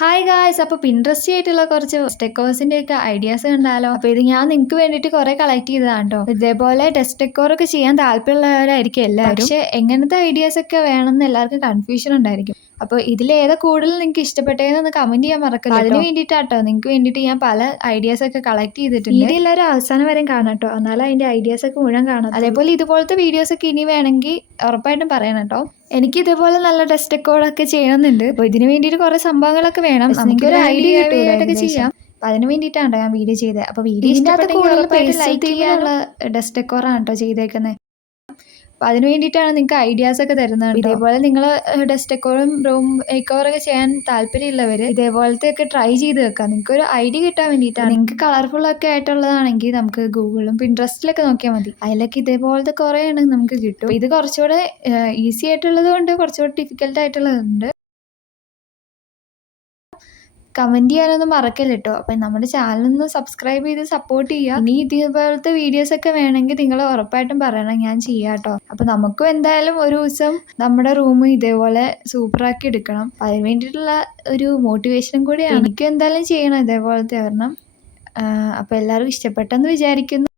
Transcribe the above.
Hi guys, അപ്പോൾ പിൻട്രസ്റ്റി ആയിട്ടുള്ള കുറച്ച് ഡെക്കോഴ്സിന്റെ ഒക്കെ ഐഡിയാസ് കണ്ടാലോ? അപ്പോൾ ഇത് ഞാൻ നിങ്ങൾക്ക് വേണ്ടിയിട്ട് കുറെ കളക്ട് ചെയ്തതാണ് കേട്ടോ. ഇതേപോലെ ഡെസ്ക് ഡെക്കോർ ഒക്കെ ചെയ്യാൻ താല്പര്യമുള്ളവരായിരിക്കും എല്ലാവരും. പക്ഷെ എങ്ങനത്തെ ഐഡിയാസ് ഒക്കെ വേണമെന്ന് എല്ലാവർക്കും കൺഫ്യൂഷൻ ഉണ്ടായിരിക്കും. അപ്പോൾ ഇതിൽ ഏതാ കൂടുതൽ നിങ്ങൾക്ക് ഇഷ്ടപ്പെട്ടതെന്ന് കമന്റ് ചെയ്യാൻ മറക്കരുത്. അതിന് വേണ്ടിയിട്ടാട്ടോ, നിങ്ങൾക്ക് വേണ്ടിയിട്ട് ഞാൻ പല ഐഡിയാസ് ഒക്കെ കളക്ട് ചെയ്തിട്ടുണ്ട്. വീഡിയോ എല്ലാവരും അവസാനം വരെ കാണാം കേട്ടോ, എന്നാലും അതിന്റെ ഐഡിയാസ് ഒക്കെ മുഴുവൻ കാണാം. അതേപോലെ ഇതുപോലത്തെ വീഡിയോസ് ഒക്കെ ഇനി വേണമെങ്കിൽ ഉറപ്പായിട്ടും പറയണം കേട്ടോ. എനിക്ക് ഇതുപോലെ നല്ല ഡെസ്ക് ഡെക്കോറൊക്കെ ചെയ്യണമെന്നുണ്ട്. അപ്പോൾ ഇതിന് വേണ്ടിയിട്ട് കുറേ സംഭവങ്ങളൊക്കെ വേണം. നമുക്കൊരു ഐഡിയ ആയിട്ടൊക്കെ ചെയ്യാം. അപ്പം അതിന് വേണ്ടിയിട്ടാണ് ഞാൻ വീഡിയോ ചെയ്തത്. അപ്പോൾ വീഡിയോ ലൈക്ക് ചെയ്യാനുള്ള ഡെസ്ക് ഡെക്കോറാണ് കേട്ടോ ചെയ്തേക്കുന്നത്. അപ്പം അതിന് വേണ്ടിയിട്ടാണ് നിങ്ങൾക്ക് ഐഡിയാസ് ഒക്കെ തരുന്നത്. ഇതേപോലെ നിങ്ങൾ ഡെസ്ക് ഡെക്കോറും റൂം മേക്കോറൊക്കെ ചെയ്യാൻ താല്പര്യമുള്ളവർ ഇതേപോലത്തെ ഒക്കെ ട്രൈ ചെയ്ത് വെക്കാം. നിങ്ങൾക്ക് ഒരു ഐഡിയ കിട്ടാൻ വേണ്ടിയിട്ടാണ്. നിങ്ങൾക്ക് കളർഫുൾ ഒക്കെ ആയിട്ടുള്ളതാണെങ്കിൽ നമുക്ക് ഗൂഗിളും പിൻട്രസ്റ്റിലൊക്കെ നോക്കിയാൽ മതി. അതിലൊക്കെ ഇതേപോലത്തെ കുറേ ഉണ്ടെങ്കിൽ നമുക്ക് കിട്ടും. ഇത് കുറച്ചുകൂടെ ഈസി ആയിട്ടുള്ളത് കൊണ്ട് കുറച്ചുകൂടെ ഡിഫിക്കൽട്ട് ആയിട്ടുള്ളതുണ്ട്. കമന്റ് ചെയ്യാനൊന്നും മറക്കല്ല കേട്ടോ. അപ്പം നമ്മുടെ ചാനലൊന്ന് സബ്സ്ക്രൈബ് ചെയ്ത് സപ്പോർട്ട് ചെയ്യുക. ഇനി ഇതേപോലത്തെ വീഡിയോസ് ഒക്കെ വേണമെങ്കിൽ നിങ്ങൾ ഉറപ്പായിട്ടും പറയണം, ഞാൻ ചെയ്യാം കേട്ടോ. അപ്പം നമുക്കും എന്തായാലും ഒരു ദിവസം നമ്മുടെ റൂം ഇതേപോലെ സൂപ്പറാക്കി എടുക്കണം. അതിന് വേണ്ടിയിട്ടുള്ള ഒരു മോട്ടിവേഷനും കൂടിയാണ്. എനിക്കും എന്തായാലും ചെയ്യണം ഇതേപോലത്തെ ഒരെണ്ണം. അപ്പം എല്ലാവരും ഇഷ്ടപ്പെട്ടെന്ന് വിചാരിക്കുന്നു.